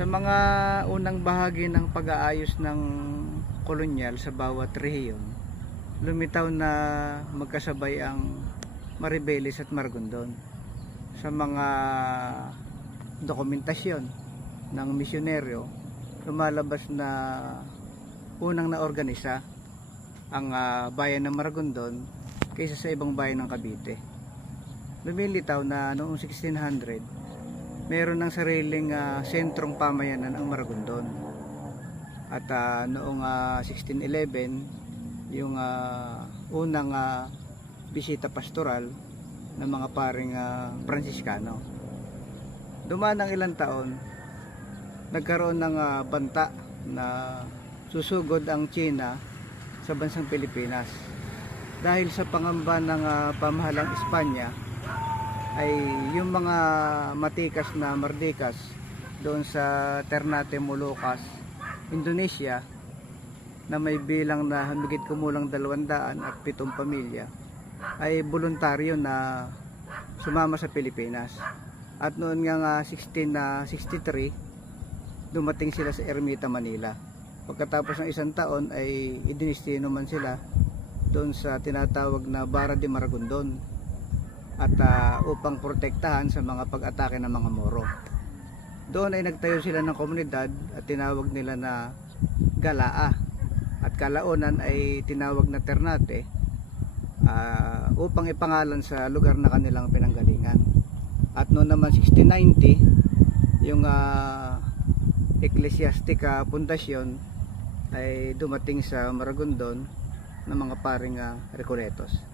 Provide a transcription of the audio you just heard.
Sa mga unang bahagi ng pag-aayos ng kolonyal sa bawat rehiyon, lumitaw na magkasabay ang Maribeles at Maragondon. Sa mga dokumentasyon ng misyonero, lumalabas na unang naorganisa ang bayan ng Maragondon kaysa sa ibang bayan ng Cavite. Lumilitaw na noong 1600 meron ng sariling sentrong pamayanan ang Maragondon. At noong 1611, yung unang bisita pastoral ng mga paring Pransiskano. Dumaan ng ilang taon, nagkaroon ng banta na susugod ang China sa bansang Pilipinas. Dahil sa pangamba ng pamahalang Espanya, ay yung mga matikas na Mardikas doon sa Ternate, Molucas, Indonesia, na may bilang na humigit kumulang 207 pamilya, ay voluntaryo na sumama sa Pilipinas. At noon nga 1663 dumating sila sa Ermita, Manila. Pagkatapos ng isang taon ay idinistino man sila doon sa tinatawag na Bara de Maragondon, at upang protektahan sa mga pag-atake ng mga Moro. Doon ay nagtayo sila ng komunidad at tinawag nila na Galaa, at kalaunan ay tinawag na Ternate upang ipangalan sa lugar na kanilang pinanggalingan. At noon naman 1690, yung ecclesiastic pundasyon ay dumating sa Maragondon ng mga paring Recoletos.